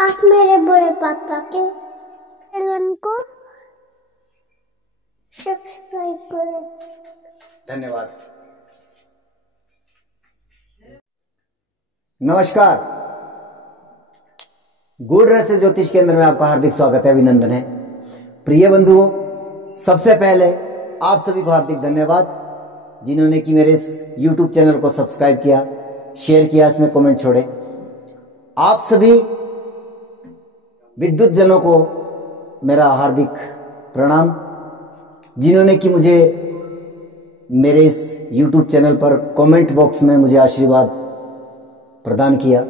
आप मेरे बड़े पापा के चैनल को सब्सक्राइब करें। धन्यवाद। नमस्कार, गूढ़ रहस्य ज्योतिष केंद्र में आपका हार्दिक स्वागत है, अभिनंदन है। प्रिय बंधुओं, सबसे पहले आप सभी को हार्दिक धन्यवाद जिन्होंने कि मेरे इस YouTube चैनल को सब्सक्राइब किया, शेयर किया, इसमें कमेंट छोड़े। आप सभी विद्युत जनों को मेरा हार्दिक प्रणाम जिन्होंने कि मुझे मेरे इस YouTube चैनल पर कमेंट बॉक्स में मुझे आशीर्वाद प्रदान किया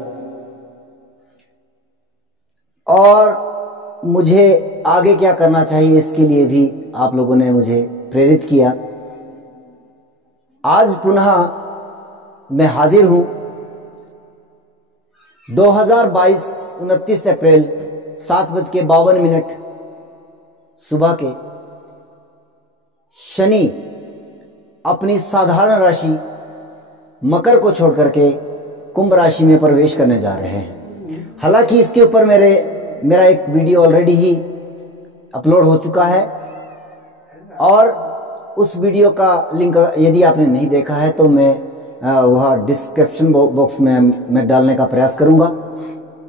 और मुझे आगे क्या करना चाहिए इसके लिए भी आप लोगों ने मुझे प्रेरित किया। आज पुनः मैं हाजिर हूं 2022 29 अप्रैल 7:52 सुबह के। शनि अपनी साधारण राशि मकर को छोड़ करके कुंभ राशि में प्रवेश करने जा रहे हैं। हालांकि इसके ऊपर मेरा एक वीडियो ऑलरेडी ही अपलोड हो चुका है और उस वीडियो का लिंक यदि आपने नहीं देखा है तो मैं वह डिस्क्रिप्शन बॉक्स में मैं डालने का प्रयास करूंगा।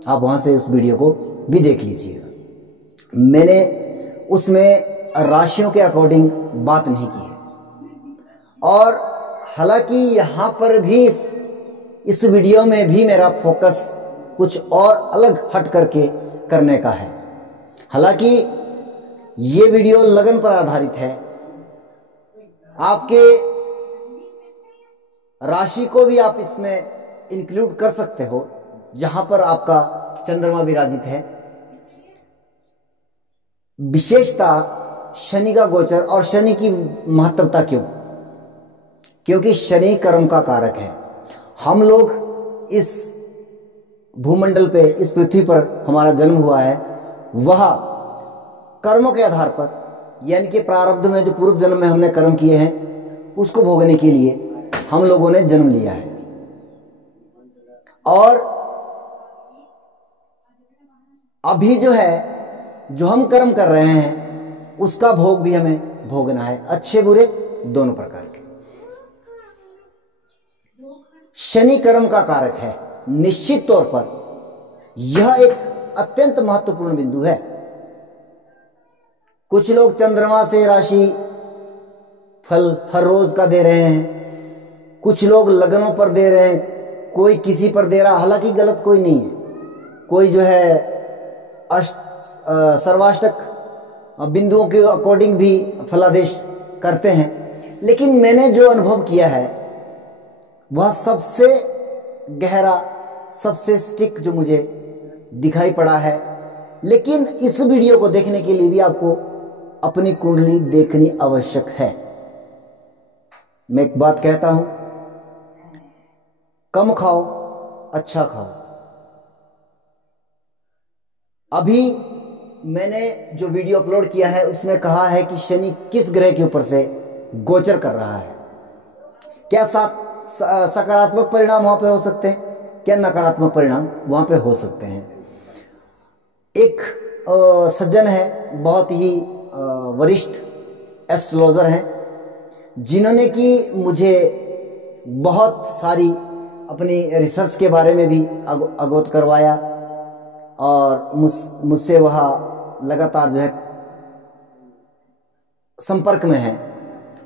आप वहां से उस वीडियो को भी देख लीजिएगा। मैंने उसमें राशियों के अकॉर्डिंग बात नहीं की है और हालांकि यहाँ पर भी इस वीडियो में भी मेरा फोकस कुछ और अलग हट करके करने का है। हालांकि ये वीडियो लगन पर आधारित है। आपके राशि को भी आप इसमें इंक्लूड कर सकते हो जहां पर आपका चंद्रमा विराजित है। विशेषता शनि का गोचर और शनि की महत्वता क्यों? क्योंकि शनि कर्म का कारक है। हम लोग इस भूमंडल पे, इस पृथ्वी पर हमारा जन्म हुआ है, वह कर्मों के आधार पर यानी कि प्रारब्ध में जो पूर्व जन्म में हमने कर्म किए हैं उसको भोगने के लिए हम लोगों ने जन्म लिया है और अभी जो है जो हम कर्म कर रहे हैं उसका भोग भी हमें भोगना है, अच्छे बुरे दोनों प्रकार के। शनि कर्म का कारक है। निश्चित तौर पर यह एक अत्यंत महत्वपूर्ण बिंदु है। कुछ लोग चंद्रमा से राशि फल हर रोज का दे रहे हैं, कुछ लोग लगनों पर दे रहे हैं, कोई किसी पर दे रहा। हालांकि गलत कोई नहीं है। कोई जो है सर्वाष्टक बिंदुओं के अकॉर्डिंग भी फलादेश करते हैं, लेकिन मैंने जो अनुभव किया है वह सबसे गहरा, सबसे स्टिक जो मुझे दिखाई पड़ा है। लेकिन इस वीडियो को देखने के लिए भी आपको अपनी कुंडली देखनी आवश्यक है। मैं एक बात कहता हूं, कम खाओ अच्छा खाओ। अभी मैंने जो वीडियो अपलोड किया है उसमें कहा है कि शनि किस ग्रह के ऊपर से गोचर कर रहा है। क्या सकारात्मक परिणाम वहां पे हो सकते हैं, क्या नकारात्मक परिणाम वहां पे हो सकते हैं। एक सज्जन है, बहुत ही वरिष्ठ एस्ट्रोलॉजर हैं, जिन्होंने कि मुझे बहुत सारी अपनी रिसर्च के बारे में भी अवगत करवाया और मुझसे वह लगातार जो है संपर्क में है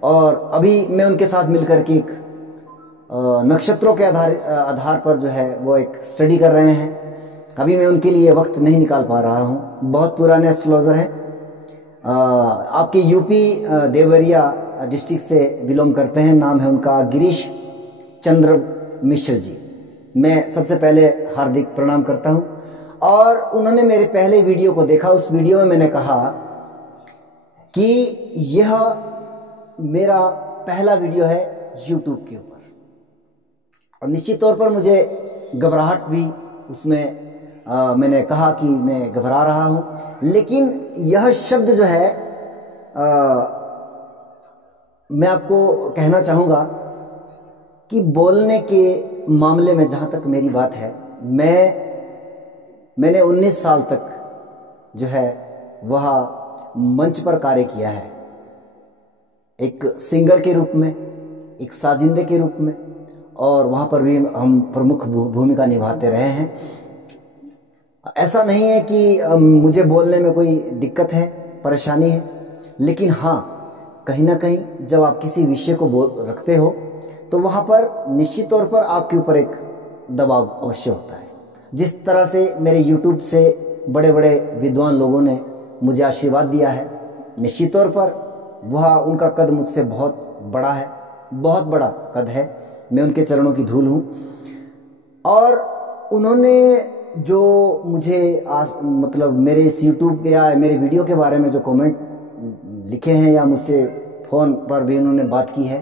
और अभी मैं उनके साथ मिलकर के एक नक्षत्रों के आधार पर जो है वो एक स्टडी कर रहे हैं। अभी मैं उनके लिए वक्त नहीं निकाल पा रहा हूं। बहुत पुराने एस्ट्रोलॉजर हैं, आपके यूपी देवरिया डिस्ट्रिक्ट से बिलोंग करते हैं। नाम है उनका गिरीश चंद्र मिश्र जी। मैं सबसे पहले हार्दिक प्रणाम करता हूं और उन्होंने मेरे पहले वीडियो को देखा। उस वीडियो में मैंने कहा कि यह मेरा पहला वीडियो है YouTube के ऊपर और निश्चित तौर पर मुझे घबराहट भी उसमें मैंने कहा कि मैं घबरा रहा हूं। लेकिन यह शब्द जो है मैं आपको कहना चाहूंगा कि बोलने के मामले में जहां तक मेरी बात है, मैं मैंने 19 साल तक जो है वह मंच पर कार्य किया है, एक सिंगर के रूप में, एक साजिंदे के रूप में, और वहाँ पर भी हम प्रमुख भूमिका निभाते रहे हैं। ऐसा नहीं है कि मुझे बोलने में कोई दिक्कत है, परेशानी है, लेकिन हाँ, कहीं ना कहीं जब आप किसी विषय को रखते हो तो वहाँ पर निश्चित तौर पर आपके ऊपर एक दबाव अवश्य होता है। जिस तरह से मेरे YouTube से बड़े बड़े विद्वान लोगों ने मुझे आशीर्वाद दिया है, निश्चित तौर पर वह उनका कद मुझसे बहुत बड़ा है, बहुत बड़ा कद है। मैं उनके चरणों की धूल हूँ, और उन्होंने जो मुझे मतलब मेरे इस YouTube या मेरे वीडियो के बारे में जो कमेंट लिखे हैं या मुझसे फ़ोन पर भी उन्होंने बात की है,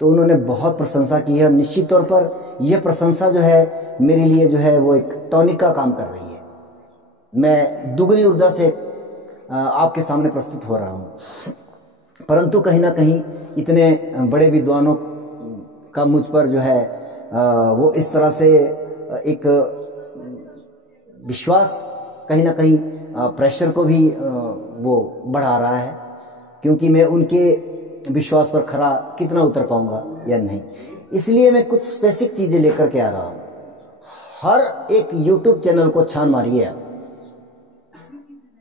तो उन्होंने बहुत प्रशंसा की है। और निश्चित तौर पर यह प्रशंसा जो है मेरे लिए जो है वो एक टॉनिक का काम कर रही है। मैं दुगनी ऊर्जा से आपके सामने प्रस्तुत हो रहा हूँ, परंतु कहीं ना कहीं इतने बड़े विद्वानों का मुझ पर जो है वो इस तरह से एक विश्वास, कहीं ना कहीं प्रेशर को भी वो बढ़ा रहा है, क्योंकि मैं उनके विश्वास पर खरा कितना उतर पाऊंगा या नहीं। इसलिए मैं कुछ स्पेसिफिक चीज़ें लेकर के आ रहा हूँ। हर एक YouTube चैनल को छान मारिए आप,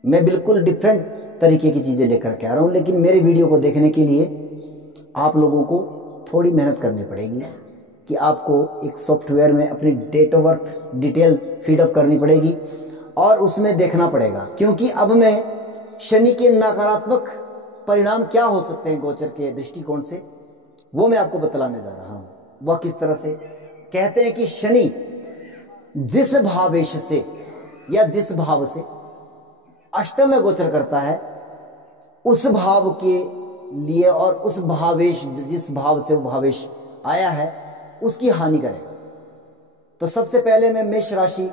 मैं बिल्कुल डिफरेंट तरीके की चीज़ें लेकर के आ रहा हूँ, लेकिन मेरे वीडियो को देखने के लिए आप लोगों को थोड़ी मेहनत करनी पड़ेगी कि आपको एक सॉफ्टवेयर में अपनी डेट ऑफ बर्थ डिटेल फीडअप करनी पड़ेगी और उसमें देखना पड़ेगा, क्योंकि अब मैं शनि के नकारात्मक परिणाम क्या हो सकते हैं गोचर के दृष्टिकोण से, वो मैं आपको बतलाने जा रहा हूँ। वह किस तरह से कहते हैं कि शनि जिस भावेश से या जिस भाव से अष्टम में गोचर करता है, उस भाव के लिए और उस भावेश जिस भाव से वो भावेश आया है उसकी हानि करेगा। तो सबसे पहले मैं मेष राशि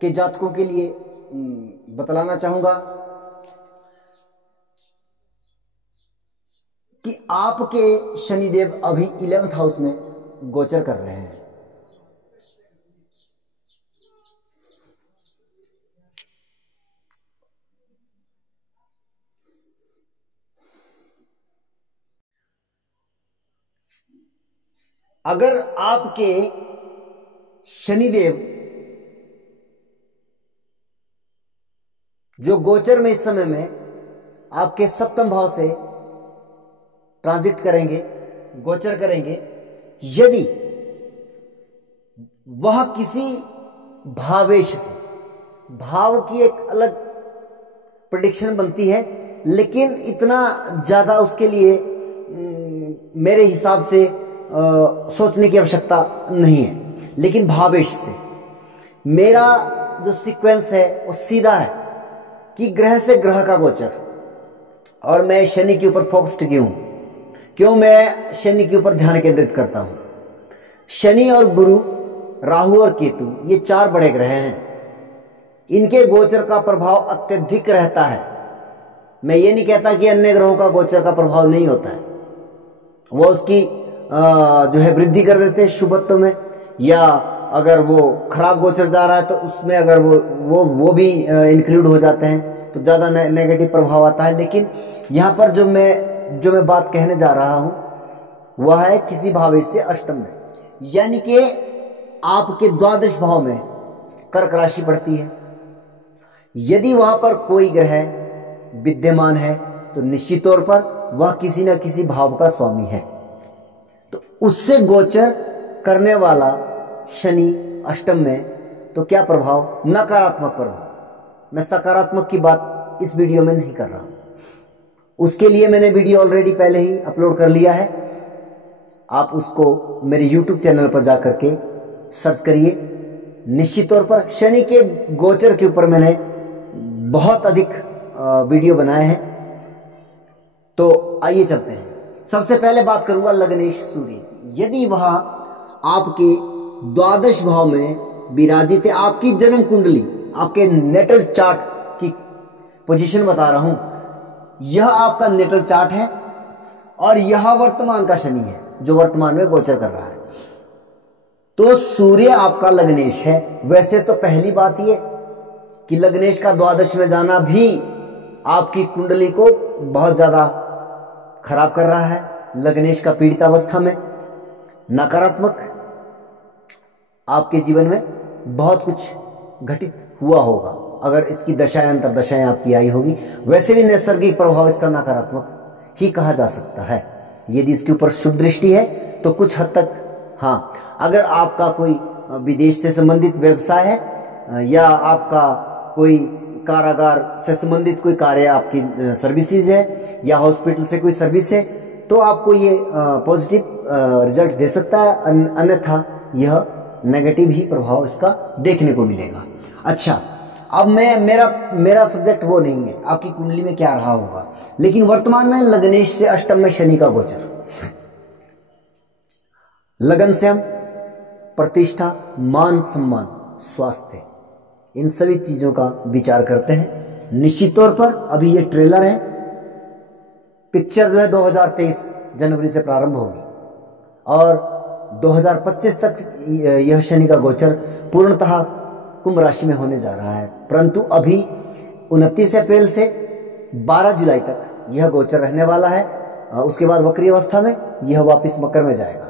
के जातकों के लिए बतलाना चाहूंगा कि आपके शनिदेव अभी 11th हाउस में गोचर कर रहे हैं। अगर आपके शनिदेव जो गोचर में इस समय में आपके सप्तम भाव से ट्रांजिट करेंगे, गोचर करेंगे, यदि वह किसी भावेश से, भाव की एक अलग प्रेडिक्शन बनती है, लेकिन इतना ज्यादा उसके लिए मेरे हिसाब से सोचने की आवश्यकता नहीं है। लेकिन भावेश से मेरा जो सीक्वेंस है वो सीधा है कि ग्रह से ग्रह का गोचर, और मैं शनि के ऊपर फोकस्ड क्यों मैं शनि के ऊपर ध्यान केंद्रित करता हूं। शनि और गुरु, राहु और केतु, ये 4 बड़े ग्रह हैं। इनके गोचर का प्रभाव अत्यधिक रहता है। मैं ये नहीं कहता कि अन्य ग्रहों का गोचर का प्रभाव नहीं होता है, वो उसकी जो है वृद्धि कर देते हैं शुभत्व में, या अगर वो खराब गोचर जा रहा है तो उसमें अगर वो भी इंक्लूड हो जाते हैं तो ज्यादा नेगेटिव प्रभाव आता है। लेकिन यहाँ पर जो मैं बात कहने जा रहा हूं वह है किसी भावेश से अष्टम में, यानी कि आपके द्वादश भाव में कर्क राशि पड़ती है। यदि वहां पर कोई ग्रह विद्यमान है तो निश्चित तौर पर वह किसी न किसी भाव का स्वामी है। तो उससे गोचर करने वाला शनि अष्टम में, तो क्या प्रभाव? नकारात्मक प्रभाव। मैं सकारात्मक की बात इस वीडियो में नहीं कर रहा हूं, उसके लिए मैंने वीडियो ऑलरेडी पहले ही अपलोड कर लिया है। आप उसको मेरे YouTube चैनल पर जाकर के सर्च करिए। निश्चित तौर पर शनि के गोचर के ऊपर मैंने बहुत अधिक वीडियो बनाए हैं। तो आइए चलते हैं। सबसे पहले बात करूंगा लग्नेश सूर्य की। यदि वह आपके द्वादश भाव में विराजित है, आपकी जन्म कुंडली, आपके नेटल चार्ट की पोजीशन बता रहा हूं, यह आपका नेटल चार्ट है और यह वर्तमान का शनि है जो वर्तमान में गोचर कर रहा है। तो सूर्य आपका लग्नेश है। वैसे तो पहली बात ये कि लग्नेश का द्वादश में जाना भी आपकी कुंडली को बहुत ज्यादा खराब कर रहा है। लग्नेश का पीड़ित अवस्था में नकारात्मक आपके जीवन में बहुत कुछ घटित हुआ होगा, अगर इसकी दशाएं अंतर्दशाएं आपकी आई होगी। वैसे भी नैसर्गिक प्रभाव इसका नकारात्मक ही कहा जा सकता है। यदि इसके ऊपर शुभ दृष्टि है तो कुछ हद तक हाँ, अगर आपका कोई विदेश से संबंधित व्यवसाय है या आपका कोई कारागार से संबंधित कोई कार्य, आपकी सर्विसेज है या हॉस्पिटल से कोई सर्विस है, तो आपको ये पॉजिटिव रिजल्ट दे सकता है, अन्यथा यह नेगेटिव ही प्रभाव इसका देखने को मिलेगा। अच्छा, अब मेरा सब्जेक्ट वो नहीं है आपकी कुंडली में क्या रहा होगा, लेकिन वर्तमान में लग्नेश से अष्टम में शनि का गोचर। लगन से हम प्रतिष्ठा, मान सम्मान, स्वास्थ्य, इन सभी चीजों का विचार करते हैं। निश्चित तौर पर अभी ये ट्रेलर है, पिक्चर जो है 2023 जनवरी से प्रारंभ होगी और 2025 तक यह शनि का गोचर पूर्णतः कुंभ राशि में होने जा रहा है। परंतु अभी 29 अप्रैल से 12 जुलाई तक यह गोचर रहने वाला है। उसके बाद वक्री अवस्था में यह वापस मकर में जाएगा।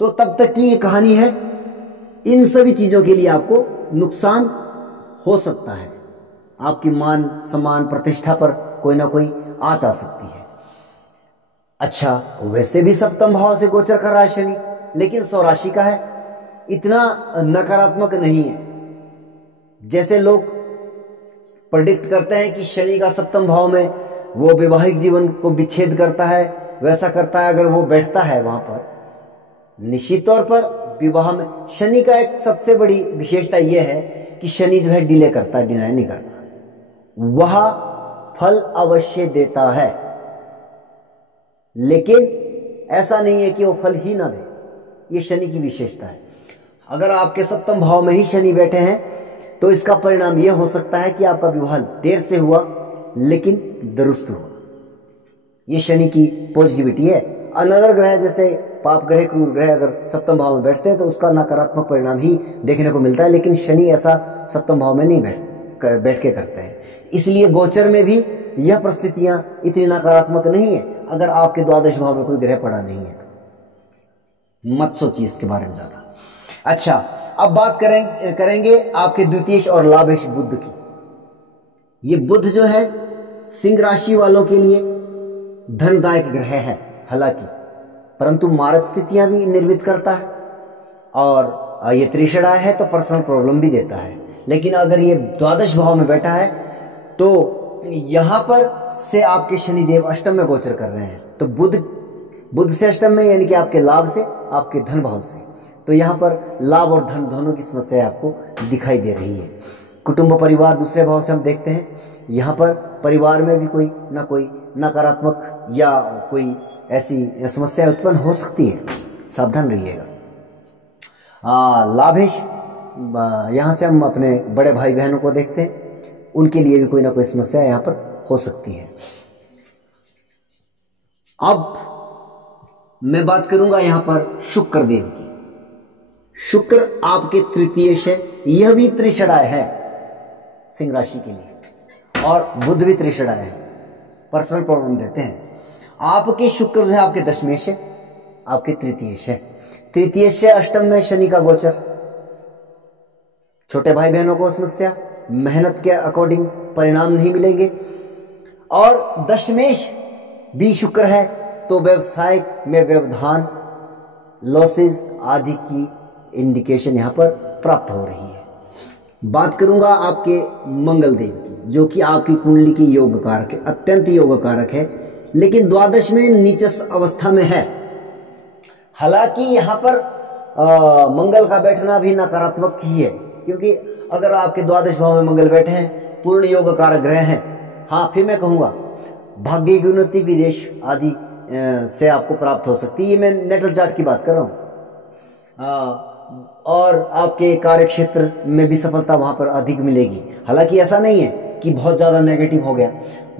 तो तब तक की ये कहानी है। इन सभी चीजों के लिए आपको नुकसान हो सकता है, आपकी मान सम्मान प्रतिष्ठा पर कोई ना कोई आंच आ सकती है। अच्छा, वैसे भी सप्तम भाव से गोचर कर रहा है शनि, लेकिन स्वराशि का है, इतना नकारात्मक नहीं है। जैसे लोग प्रेडिक्ट करते हैं कि शनि का सप्तम भाव में वो वैवाहिक जीवन को विच्छेद करता है, वैसा करता है। अगर वो बैठता है वहां पर, निश्चित तौर पर विवाह में शनि का एक सबसे बड़ी विशेषता यह है कि शनि जो है डिले करता है, डिनाई नहीं करता। वह फल अवश्य देता है, लेकिन ऐसा नहीं है कि वो फल ही ना दे। ये शनि की विशेषता है। अगर आपके सप्तम भाव में ही शनि बैठे हैं तो इसका परिणाम यह हो सकता है कि आपका विवाह देर से हुआ लेकिन दुरुस्त हुआ। ये शनि की पॉजिटिविटी है। अनदर ग्रह जैसे पाप ग्रह, क्रूर ग्रह अगर सप्तम भाव में बैठते हैं तो उसका नकारात्मक परिणाम ही देखने को मिलता है, लेकिन शनि ऐसा सप्तम भाव में नहीं बैठ के करते हैं। इसलिए गोचर में भी यह परिस्थितियां इतनी नकारात्मक नहीं है। अगर आपके द्वादश भाव में कोई ग्रह पड़ा नहीं है तो मत सोचिए इसके बारे में ज्यादा। अच्छा, अब बात करेंगे आपके द्वितीयेश और लाभेश बुध की। ये बुध जो है सिंह राशि वालों के लिए धनदायक ग्रह है हालांकि, परंतु मारक स्थितियां भी निर्मित करता है और ये त्रिषणा है तो पर्सनल प्रॉब्लम भी देता है। लेकिन अगर ये द्वादश भाव में बैठा है तो यहां पर से आपके शनिदेव अष्टम में गोचर कर रहे हैं, तो बुध से अष्टम में, यानी कि आपके लाभ से, आपके धन भाव से, तो यहाँ पर लाभ और धन दोनों की समस्या आपको दिखाई दे रही है। कुटुंब परिवार दूसरे भाव से हम देखते हैं, यहाँ पर परिवार में भी कोई ना कोई नकारात्मक या कोई ऐसी समस्या उत्पन्न हो सकती है, सावधान रहिएगा। लाभेश, यहाँ से हम अपने बड़े भाई बहनों को देखते हैं, उनके लिए भी कोई ना कोई समस्या यहाँ पर हो सकती है। अब मैं बात करूंगा यहाँ पर शुक्र देव की। शुक्र आपके तृतीयेश है, यह भी त्रिषणाय है सिंह राशि के लिए, और बुध भी त्रिषणाय है, पर्सनल प्रॉब्लम देते हैं। आपके शुक्र जो है आपके दशमेश है, आपके तृतीयेश है। तृतीयेश से अष्टम में शनि का गोचर, छोटे भाई बहनों को समस्या, मेहनत के अकॉर्डिंग परिणाम नहीं मिलेंगे। और दशमेश भी शुक्र है तो व्यवसाय में व्यवधान, लॉसेस आदि की इंडिकेशन यहां पर प्राप्त हो रही है। बात करूंगा आपके मंगल देव की, जो कि आपकी कुंडली की योग कारक है, अत्यंत योग कारक है, लेकिन द्वादश में नीचस अवस्था में है। हालांकि यहां पर मंगल का बैठना भी नकारात्मक ही है, क्योंकि अगर आपके द्वादश भाव में मंगल बैठे हैं, पूर्ण योग कारक ग्रह हैं, हाँ फिर मैं कहूंगा भाग्य की उन्नति विदेश आदि से आपको प्राप्त हो सकती है। ये मैं नेटल चार्ट की बात कर रहा हूं। और आपके कार्य क्षेत्र में भी सफलता वहां पर अधिक मिलेगी। हालांकि ऐसा नहीं है कि बहुत ज्यादा नेगेटिव हो गया,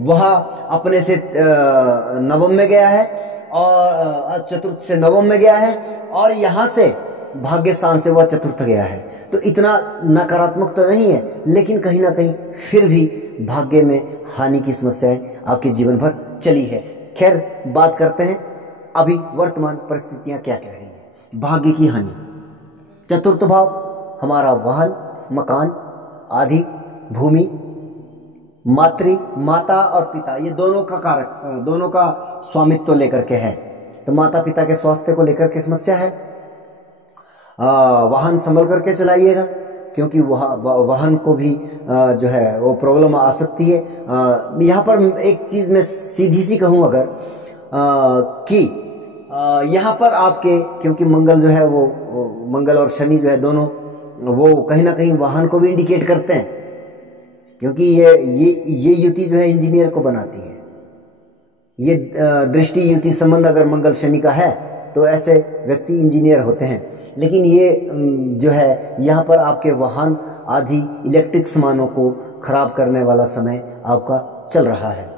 वह अपने से नवम में गया है और चतुर्थ से नवम में गया है, और यहां से भाग्य स्थान से वह चतुर्थ गया है, तो इतना नकारात्मक तो नहीं है, लेकिन कहीं ना कहीं फिर भी भाग्य में हानि की समस्याएं आपके जीवन भर चली है। खैर, बात करते हैं अभी वर्तमान परिस्थितियां क्या कह रही है। भाग्य की हानि, चतुर्थ भाव हमारा वाहन, मकान आदि, भूमि, माता और पिता, ये दोनों का कारक, दोनों का स्वामित्व लेकर के है। तो माता पिता के स्वास्थ्य को लेकर के समस्या है। वाहन संभल करके चलाइएगा, क्योंकि वाहन को भी जो है वो प्रॉब्लम आ सकती है। यहाँ पर एक चीज मैं सीधी सी कहूँ अगर कि यहाँ पर आपके, क्योंकि मंगल जो है वो, मंगल और शनि जो है दोनों वो कहीं ना कहीं वाहन को भी इंडिकेट करते हैं, क्योंकि ये युति जो है इंजीनियर को बनाती है। ये दृष्टि युति संबंध अगर मंगल शनि का है तो ऐसे व्यक्ति इंजीनियर होते हैं। लेकिन ये जो है यहाँ पर आपके वाहन आदि इलेक्ट्रिक सामानों को खराब करने वाला समय आपका चल रहा है।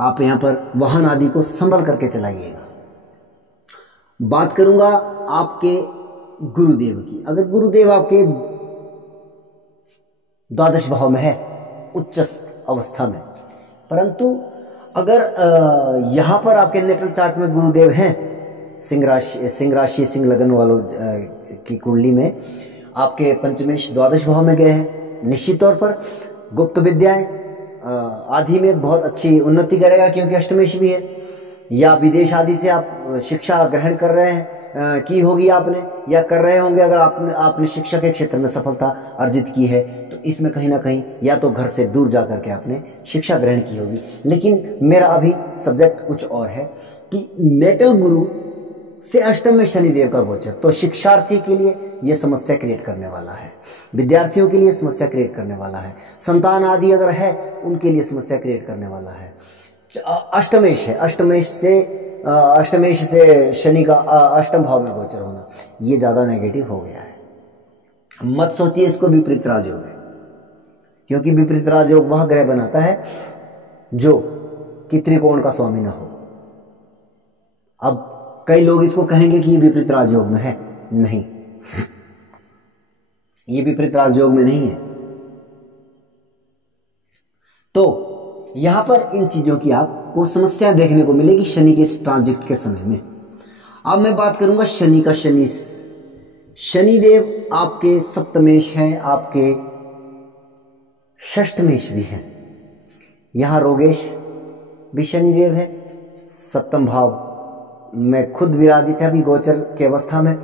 आप यहाँ पर वाहन आदि को संभल करके चलाइएगा। बात करूंगा आपके गुरुदेव की। अगर गुरुदेव आपके द्वादश भाव में है, उच्च अवस्था में, परंतु अगर यहाँ पर आपके नेटल चार्ट में गुरुदेव हैं, सिंह राशि सिंह लगन वालों की कुंडली में आपके पंचमेश द्वादश भाव में गए हैं, निश्चित तौर पर गुप्त विद्याएं आदि में बहुत अच्छी उन्नति करेगा, क्योंकि अष्टमेश भी है। या विदेश आदि से आप शिक्षा ग्रहण कर रहे हैं, की होगी आपने या कर रहे होंगे। अगर आपने शिक्षा के क्षेत्र में सफलता अर्जित की है तो इसमें कहीं ना कहीं या तो घर से दूर जा करके आपने शिक्षा ग्रहण की होगी। लेकिन मेरा अभी सब्जेक्ट कुछ और है कि नेटल गुरु से अष्टम में शनिदेव का गोचर, तो शिक्षार्थी के लिए यह समस्या क्रिएट करने वाला है, विद्यार्थियों के लिए समस्या क्रिएट करने वाला है, संतान आदि अगर है उनके लिए समस्या क्रिएट करने वाला है। अष्टमेश है, अष्टमेश से शनि का अष्टम भाव में गोचर होना, ये ज्यादा नेगेटिव हो गया है। मत सोचिए इसको विपरीत राजयोग है, क्योंकि विपरीत राजयोग वह ग्रह बनाता है जो कि त्रिकोण का स्वामी ना हो। अब कई लोग इसको कहेंगे कि ये विपरीत राजयोग में है, नहीं, ये विपरीत राजयोग में नहीं है। तो यहां पर इन चीजों की आपको समस्या देखने को मिलेगी शनि के इस ट्रांजिट के समय में। अब मैं बात करूंगा शनि का। शनिदेव आपके सप्तमेश है, आपके षष्ठमेश भी है। यहां रोगेश भी शनिदेव है, सप्तम भाव में खुद विराजित है अभी गोचर के अवस्था में।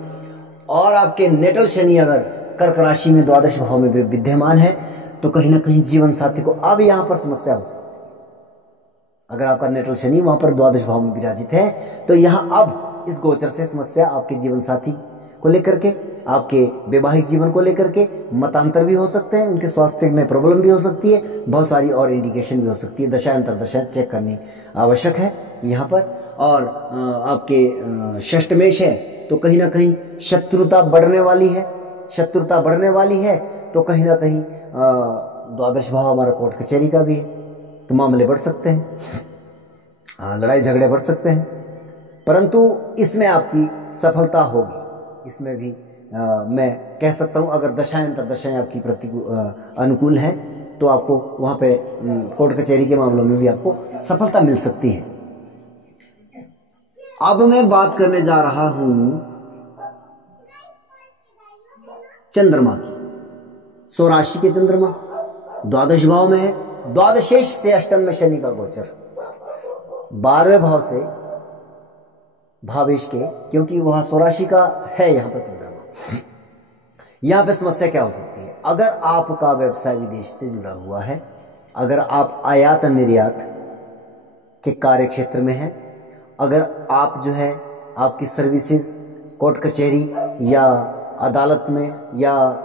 और आपके नेटल शनि अगर कर्क राशि में द्वादश भाव में विद्यमान है तो कहीं ना कहीं जीवन साथी को अब यहां पर समस्या हो सकती है। अगर आपका नेटल शनि वहां पर द्वादश भाव में विराजित है तो यहां अब इस गोचर से समस्या आपके जीवन साथी को लेकर के, आपके वैवाहिक जीवन को लेकर के मतांतर भी हो सकते हैं, उनके स्वास्थ्य में प्रॉब्लम भी हो सकती है, बहुत सारी और इंडिकेशन भी हो सकती है। दशा अंतर्दशा चेक करनी आवश्यक है यहाँ पर। और आपके षष्ठमेश है तो कहीं ना कहीं शत्रुता बढ़ने वाली है, तो कहीं ना कहीं द्वादश भाव हमारा कोर्ट कचहरी का भी है, तो मामले बढ़ सकते हैं, लड़ाई झगड़े बढ़ सकते हैं। परंतु इसमें आपकी सफलता होगी, इसमें भी मैं कह सकता हूं अगर दशाएं अंतर्दशाएं आपकी अनुकूल हैं तो आपको वहां पे कोर्ट कचहरी के मामलों में भी आपको सफलता मिल सकती है। अब मैं बात करने जा रहा हूं चंद्रमा की। स्वराशि के चंद्रमा द्वादश भाव में है, द्वादशेश से अष्टम में शनि का गोचर, 12वें भाव से भावेश के, क्योंकि वह स्वराशि का है यहां पर चंद्रमा। यहां पे समस्या क्या हो सकती है? अगर आपका व्यवसाय विदेश से जुड़ा हुआ है, अगर आप आयात निर्यात के कार्य क्षेत्र में हैं, अगर आप जो है आपकी सर्विसेज कोर्ट कचहरी या अदालत में या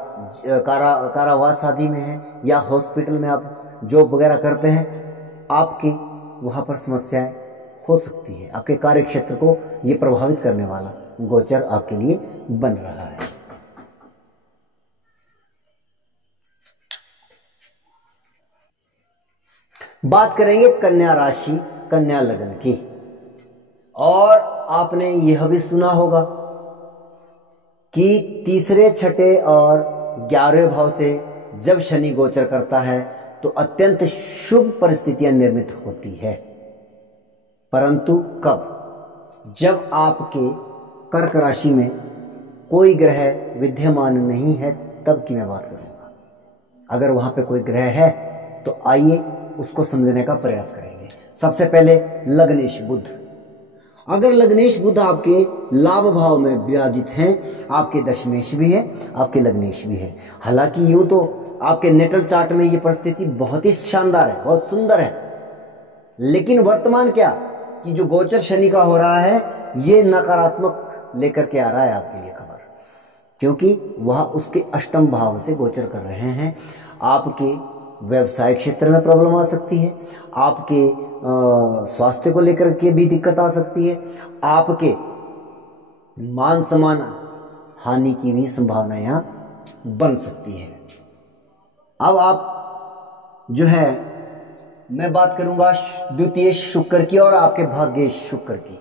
कारावास आदि में है या हॉस्पिटल में आप जॉब वगैरह करते हैं, आपकी वहां पर समस्याएं हो सकती है। आपके कार्य क्षेत्र को यह प्रभावित करने वाला गोचर आपके लिए बन रहा है। बात करेंगे कन्या राशि, कन्या लगन की। और आपने यह भी सुना होगा कि तीसरे, छठे और 11वें भाव से जब शनि गोचर करता है तो अत्यंत शुभ परिस्थितियां निर्मित होती है। परंतु कब? जब आपके कर्क राशि में कोई ग्रह विद्यमान नहीं है तब की मैं बात करूंगा। अगर वहां पे कोई ग्रह है तो आइए उसको समझने का प्रयास करेंगे। सबसे पहले लग्नेश बुध। अगर लग्नेश बुध आपके लाभ भाव में विराजित हैं, आपके दशमेश भी है, आपके लग्नेश भी है। हालांकि यूं तो आपके नेटल चार्ट में ये परिस्थिति बहुत ही शानदार है, बहुत सुंदर है, लेकिन वर्तमान क्या कि जो गोचर शनि का हो रहा है ये नकारात्मक लेकर के आ रहा है आपके लिए खबर, क्योंकि वह उसके अष्टम भाव से गोचर कर रहे हैं। आपके व्यवसाय क्षेत्र में प्रॉब्लम आ सकती है, आपके स्वास्थ्य को लेकर के भी दिक्कत आ सकती है, आपके मान सम्मान हानि की भी संभावना यहां बन सकती है। अब आप जो है मैं बात करूंगा द्वितीय शुक्र की और आपके भाग्येश शुक्र की।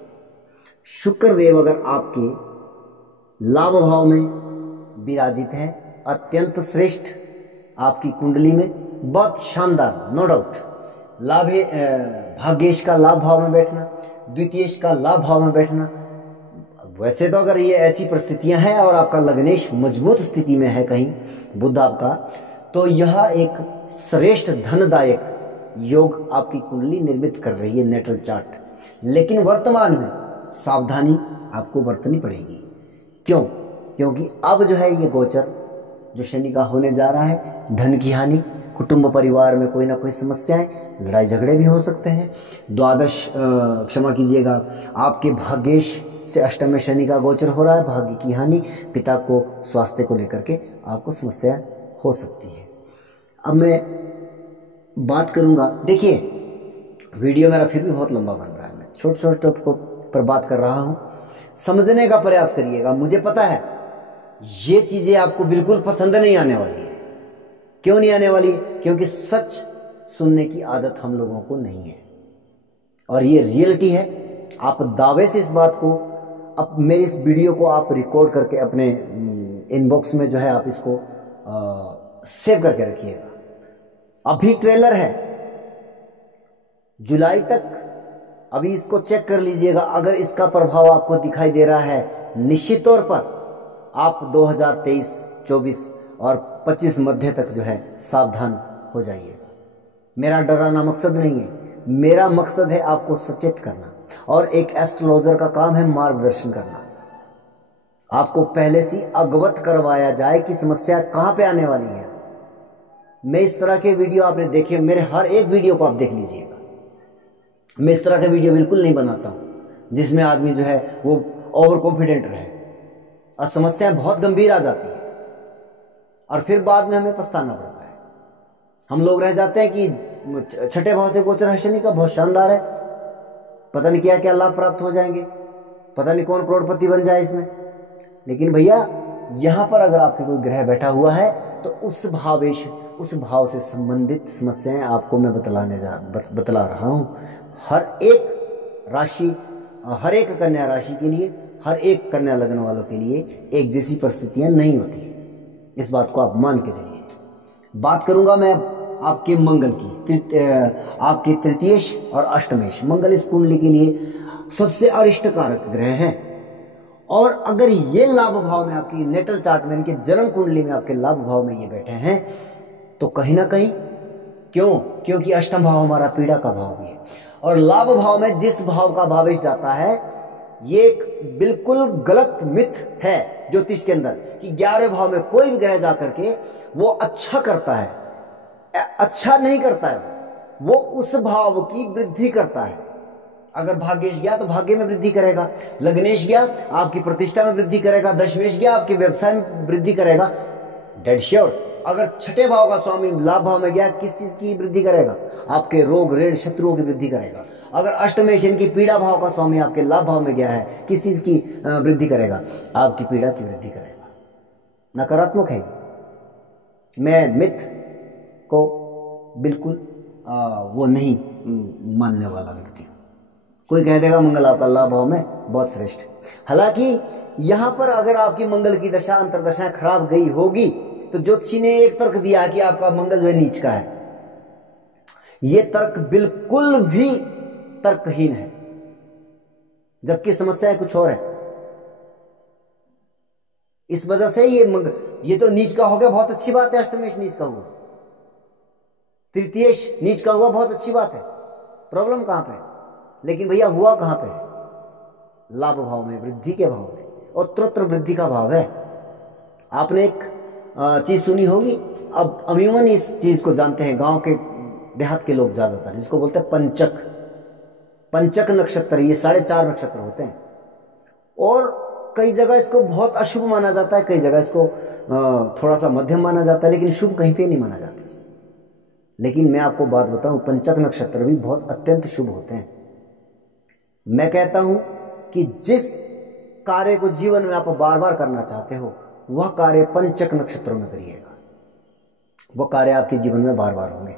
शुक्र देव अगर आपके लाभ भाव में विराजित है, अत्यंत श्रेष्ठ आपकी कुंडली में, बहुत शानदार, नो डाउट। लाभ भाग्येश का लाभ भाव में बैठना, द्वितीयेश का लाभ भाव में बैठना, वैसे तो अगर ये ऐसी परिस्थितियां हैं और आपका लग्नेश मजबूत स्थिति में है कहीं बुध आपका, तो यह एक श्रेष्ठ धनदायक योग आपकी कुंडली निर्मित कर रही है नेटल चार्ट। लेकिन वर्तमान में सावधानी आपको बरतनी पड़ेगी। क्यों? क्योंकि अब जो है ये गोचर जो शनि का होने जा रहा है, धन की हानि, कुटुंब परिवार में कोई ना कोई समस्याएं, लड़ाई झगड़े भी हो सकते हैं। द्वादश क्षमा कीजिएगा, आपके भाग्येश से अष्टम में शनि का गोचर हो रहा है, भाग्य की हानि, पिता को स्वास्थ्य को लेकर के आपको समस्या हो सकती है। अब मैं बात करूंगा, देखिए वीडियो मेरा फिर भी बहुत लंबा बन रहा है, मैं छोटे छोटे टॉपिकों पर बात कर रहा हूं, समझने का प्रयास करिएगा। मुझे पता है ये चीजें आपको बिल्कुल पसंद नहीं आने वाली है। क्यों नहीं आने वाली? क्योंकि सच सुनने की आदत हम लोगों को नहीं है और ये रियलिटी है। आप दावे से इस बात को, अब मेरी इस वीडियो को आप रिकॉर्ड करके अपने इनबॉक्स में जो है आप इसको सेव करके रखिएगा। अभी ट्रेलर है, जुलाई तक, अभी इसको चेक कर लीजिएगा। अगर इसका प्रभाव आपको दिखाई दे रहा है, निश्चित तौर पर आप 2023, 24 और 25 मध्य तक जो है सावधान हो जाइएगा। मेरा डराना मकसद नहीं है, मेरा मकसद है आपको सचेत करना, और एक एस्ट्रोलॉजर का काम है मार्गदर्शन करना। आपको पहले से अवगत करवाया जाए कि समस्या कहां पे आने वाली है। मैं इस तरह के वीडियो आपने देखे, मेरे हर एक वीडियो को आप देख लीजिएगा। मैं इस तरह के वीडियो बिल्कुल नहीं बनाता हूं जिसमें आदमी जो है वो ओवर कॉन्फिडेंट रहे और समस्याएं बहुत गंभीर आ जाती है और फिर बाद में हमें पछताना पड़ता है। हम लोग रह जाते हैं कि छठे भाव से गोचर है शनि का, बहुत शानदार है, पता नहीं क्या क्या लाभ प्राप्त हो जाएंगे, पता नहीं कौन करोड़पति बन जाए इसमें। लेकिन भैया यहां पर अगर आपके कोई ग्रह बैठा हुआ है तो उस भाव से संबंधित समस्याएं आपको मैं बतला रहा हूं। हर एक राशि, हर एक कन्या राशि के लिए, हर एक कन्या लग्न वालों के लिए एक जैसी परिस्थितियां नहीं होती। इस बात को आप मान के चलिए। बात करूंगा मैं आपके मंगल की, आपके तृतीयेश और अष्टमेश। मंगल इस कुंडली के लिए सबसे अरिष्ट कारक ग्रह है, और अगर ये लाभ भाव में आपकी नेटल चार्ट में, इनके जन्म कुंडली में आपके लाभ भाव में ये बैठे हैं, तो कहीं ना कहीं, क्यों? क्योंकि अष्टम भाव हमारा पीड़ा का भाव भी है, और लाभ भाव में जिस भाव का भावेश जाता है, ये एक बिल्कुल गलत मिथ है ज्योतिष के अंदर कि 11वें भाव में कोई भी ग्रह जाकर के वो अच्छा करता है। अच्छा नहीं करता है, वो उस भाव की वृद्धि करता है। अगर भाग्येश गया तो भाग्य में वृद्धि करेगा, लग्नेश गया आपकी प्रतिष्ठा में वृद्धि करेगा, दशमेश गया आपके व्यवसाय में वृद्धि करेगा, डेड श्योर। अगर छठे भाव का स्वामी लाभ भाव में गया, किस चीज की वृद्धि करेगा? आपके रोग ऋण शत्रुओं की वृद्धि करेगा। अगर अष्टमेश इनकी पीड़ा भाव का स्वामी आपके लाभ भाव में गया है, किस चीज की वृद्धि करेगा? आपकी पीड़ा की वृद्धि करेगा। नकारात्मक है ये। मैं मिथ को बिल्कुल वो नहीं मानने वाला व्यक्ति हूं। कोई कह देगा मंगल आपका लाभ भाव में बहुत श्रेष्ठ। हालांकि यहां पर अगर आपकी मंगल की दशा अंतरदशाएं खराब गई होगी तो ज्योतिषी ने एक तर्क दिया कि आपका मंगल जो है नीच का है। यह तर्क बिल्कुल भी तर्कहीन है, जबकि समस्या कुछ और है। इस वजह से ये तो नीच का हो गया, बहुत अच्छी बात है। अष्टमेश नीच का हुआ, तृतीयेश नीच का हुआ, बहुत अच्छी बात है। प्रॉब्लम कहां पे है? लेकिन भैया हुआ कहां पे है? लाभ भाव में, वृद्धि के भाव में, और उत्तरोत्तर वृद्धि का भाव है। आपने एक चीज सुनी होगी, अब अमूमन इस चीज को जानते हैं गांव के देहात के लोग ज्यादातर, जिसको बोलते हैं पंचक। पंचक नक्षत्र, ये 4.5 नक्षत्र होते हैं, और कई जगह इसको बहुत अशुभ माना जाता है, कई जगह इसको थोड़ा सा मध्यम माना जाता है, लेकिन शुभ कहीं पे नहीं माना जाता। लेकिन मैं आपको बात बताऊं, पंचक नक्षत्र भी बहुत अत्यंत शुभ होते हैं। मैं कहता हूं कि जिस कार्य को जीवन में आप बार बार करना चाहते हो, वह कार्य पंचक नक्षत्रों में करिएगा, वह कार्य आपके जीवन में बार बार होंगे।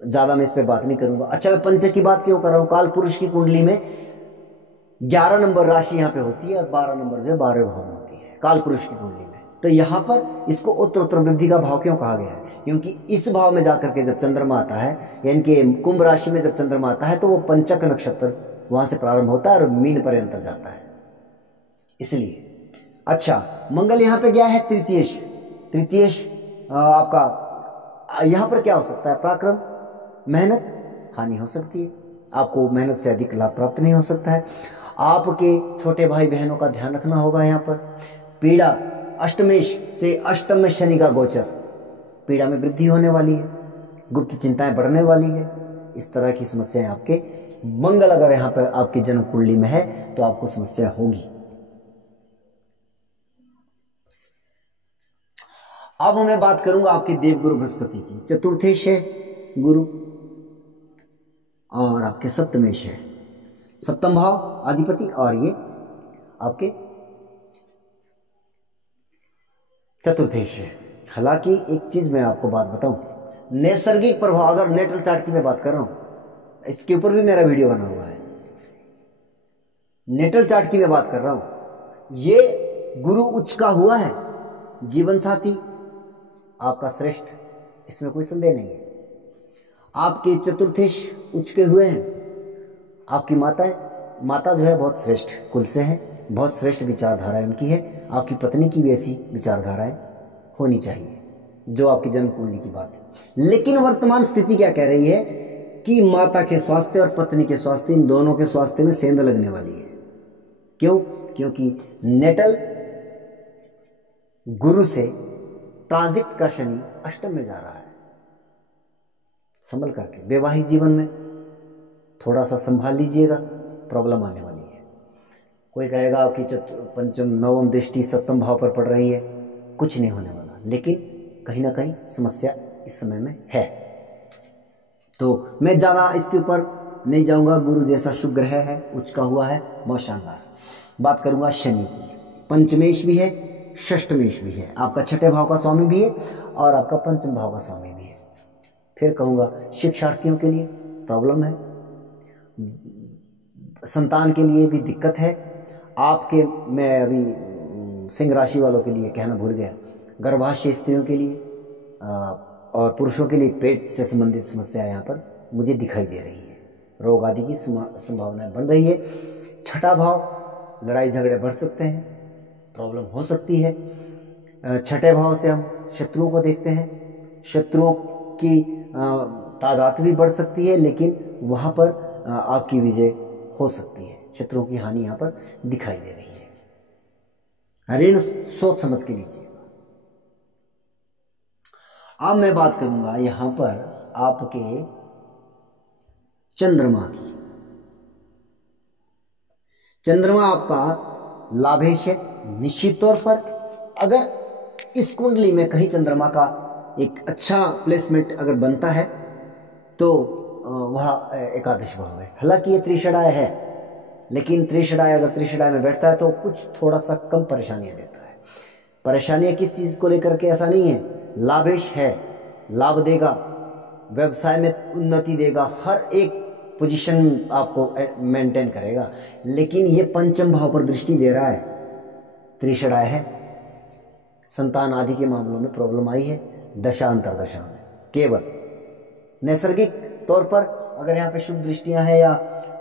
ज्यादा मैं इस पे बात नहीं करूंगा। अच्छा, मैं पंचक की बात क्यों कर रहा हूं? काल पुरुष की कुंडली में 11 नंबर राशि यहां पे होती है और 12 नंबर जो है 12वें भाव में होती है काल पुरुष की कुंडली में। तो यहां पर इसको उत्तरोत्तर वृद्धि का भाव क्यों कहा गया है? क्योंकि इस भाव में जाकर के जब चंद्रमा आता है, यानी कि कुंभ राशि में जब चंद्रमा आता है, तो वो पंचक नक्षत्र वहां से प्रारंभ होता है और मीन पर्यंत जाता है, इसलिए। अच्छा, मंगल यहां पे गया है तृतीयेश। तृतीयेश आपका यहां पर क्या हो सकता है? पराक्रम, मेहनत, हानि हो सकती है। आपको मेहनत से अधिक लाभ प्राप्त नहीं हो सकता है। आपके छोटे भाई बहनों का ध्यान रखना होगा। यहाँ पर पीड़ा, अष्टमेश से अष्टम में शनि का गोचर, पीड़ा में वृद्धि होने वाली है, गुप्त चिंताएं बढ़ने वाली है। इस तरह की समस्याएं आपके, मंगल अगर यहाँ पर आपकी जन्म कुंडली में है तो आपको समस्या होगी। अब मैं बात करूंगा आपके देवगुरु बृहस्पति की। चतुर्थेश है गुरु और आपके सप्तमेश है, सप्तम भाव अधिपति, और ये आपके चतुर्थेश है। हालांकि एक चीज मैं आपको बात बताऊं, नैसर्गिक प्रभाव, अगर नेटल चार्ट की मैं बात कर रहा हूं, इसके ऊपर भी मेरा वीडियो बना हुआ है। नेटल चार्ट की मैं बात कर रहा हूं, ये गुरु उच्च का हुआ है, जीवन साथी आपका श्रेष्ठ, इसमें कोई संदेह नहीं है। आपके चतुर्थेश उच्च के हुए हैं, आपकी माता जो है बहुत श्रेष्ठ कुल से है, बहुत श्रेष्ठ विचारधाराएं उनकी है। आपकी पत्नी की भी ऐसी विचारधाराएं होनी चाहिए, जो आपकी जन्म कुंडली की बात है। लेकिन वर्तमान स्थिति क्या कह रही है कि माता के स्वास्थ्य और पत्नी के स्वास्थ्य, इन दोनों के स्वास्थ्य में सेंध लगने वाली है। क्यों? क्योंकि नेटल गुरु से ट्रांजिट का शनि अष्टम में जा रहा है। संभल करके वैवाहिक जीवन में थोड़ा सा संभाल लीजिएगा, प्रॉब्लम आने वाली है। कोई कहेगा आपकी पंचम नवम दृष्टि सप्तम भाव पर पड़ रही है, कुछ नहीं होने वाला, लेकिन कहीं ना कहीं समस्या इस समय में है। तो मैं ज्यादा इसके ऊपर नहीं जाऊंगा। गुरु जैसा शुभ ग्रह है, उच्च का हुआ है, बहुत शानदार। बात करूंगा शनि की। पंचमेश भी है, षष्टमेश भी है, आपका छठे भाव का स्वामी भी है और आपका पंचम भाव का स्वामी भी है। फिर कहूंगा शिक्षार्थियों के लिए प्रॉब्लम है, संतान के लिए भी दिक्कत है। आपके, मैं अभी सिंह राशि वालों के लिए कहना भूल गया, गर्भाशय स्त्रियों के लिए और पुरुषों के लिए पेट से संबंधित समस्या यहाँ पर मुझे दिखाई दे रही है, रोग आदि की संभावनाएं बन रही है। छठा भाव, लड़ाई झगड़े बढ़ सकते हैं, प्रॉब्लम हो सकती है। छठे भाव से हम शत्रुओं को देखते हैं, शत्रुओं की तादाद भी बढ़ सकती है, लेकिन वहां पर आपकी विजय हो सकती है। शत्रुओं की हानि यहां पर दिखाई दे रही है। ऋण सोच समझ के लीजिए। अब मैं बात करूंगा यहां पर आपके चंद्रमा की। चंद्रमा आपका लाभेश है। निश्चित तौर पर अगर इस कुंडली में कहीं चंद्रमा का एक अच्छा प्लेसमेंट अगर बनता है तो वह एकादश भाव है। हालांकि ये त्रिषडाय है, लेकिन त्रिषडाय अगर त्रिषडाय में बैठता है तो कुछ थोड़ा सा कम परेशानियां देता है। परेशानियां किस चीज को लेकर के, ऐसा नहीं है, लाभेश है, लाभ देगा, व्यवसाय में उन्नति देगा, हर एक पोजीशन आपको मेंटेन करेगा। लेकिन ये पंचम भाव पर दृष्टि दे रहा है, त्रिषण आय है, संतान आदि के मामलों में प्रॉब्लम आई है दशा अंतरदशा में। केवल नैसर्गिक तौर पर अगर यहाँ पे शुभ दृष्टियां हैं या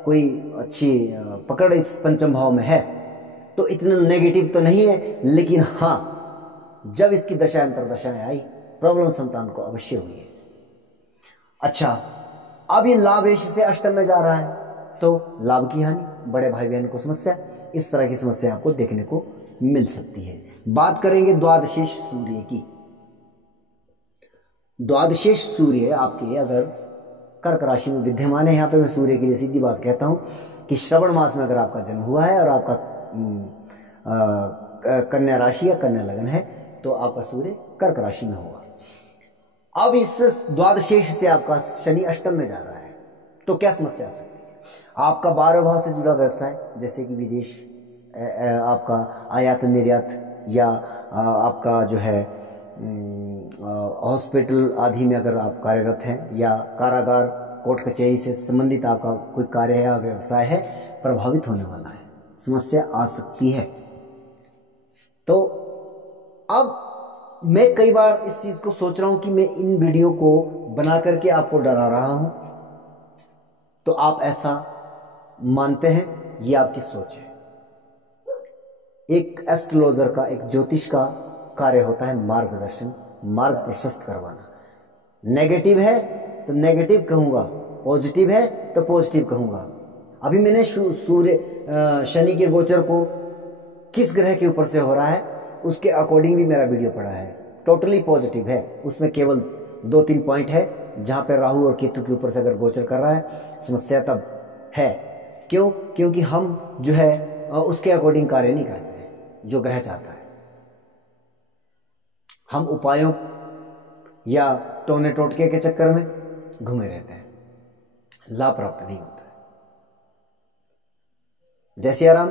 कोई अच्छी पकड़ इस पंचम भाव में है तो इतना नेगेटिव तो नहीं है, लेकिन हाँ जब इसकी दशा अंतरदशाएं आई प्रॉब्लम संतान को अवश्य हुई है। अच्छा, अब ये लाभेश से अष्टम में जा रहा है तो लाभ की हानि, बड़े भाई बहन को समस्या, इस तरह की समस्या आपको देखने को मिल सकती है। बात करेंगे द्वादशेष सूर्य की। द्वादशेष सूर्य आपके अगर कर्क राशि में विद्यमान है, यहाँ पे मैं सूर्य के लिए सीधी बात कहता हूं कि श्रवण मास में अगर आपका जन्म हुआ है और आपका कन्या राशि या कन्या लगन है तो आपका सूर्य कर्क राशि में होगा। अब इस द्वादशेष से आपका शनि अष्टम में जा रहा है तो क्या समस्या आ सकती है? आपका 12 भाव से जुड़ा व्यवसाय जैसे कि विदेश, आपका आयात निर्यात या आपका जो है हॉस्पिटल आदि में अगर आप कार्यरत हैं या कारागार कोर्ट कचहरी से संबंधित आपका कोई कार्य है या व्यवसाय है, प्रभावित होने वाला है, समस्या आ सकती है। तो अब मैं कई बार इस चीज को सोच रहा हूं कि मैं इन वीडियो को बना करके आपको डरा रहा हूं, तो आप ऐसा मानते हैं, ये आपकी सोच है। एक एस्ट्रोलॉजर का, एक ज्योतिष का कार्य होता है मार्गदर्शन, मार्ग प्रशस्त करवाना। नेगेटिव है तो नेगेटिव कहूंगा, पॉजिटिव है तो पॉजिटिव कहूंगा। अभी मैंने सूर्य शनि के गोचर को किस ग्रह के ऊपर से हो रहा है उसके अकॉर्डिंग भी मेरा वीडियो पड़ा है, टोटली पॉजिटिव है। उसमें केवल 2-3 पॉइंट है जहां पर राहु और केतु के ऊपर से अगर गोचर कर रहा है समस्या तब है। क्यों? क्योंकि हम जो है उसके अकॉर्डिंग कार्य नहीं करते हैं जो ग्रह चाहता है। हम उपायों या टोने टोटके के चक्कर में घूमे रहते हैं, लाभ प्राप्त नहीं होता है। जय सिया राम।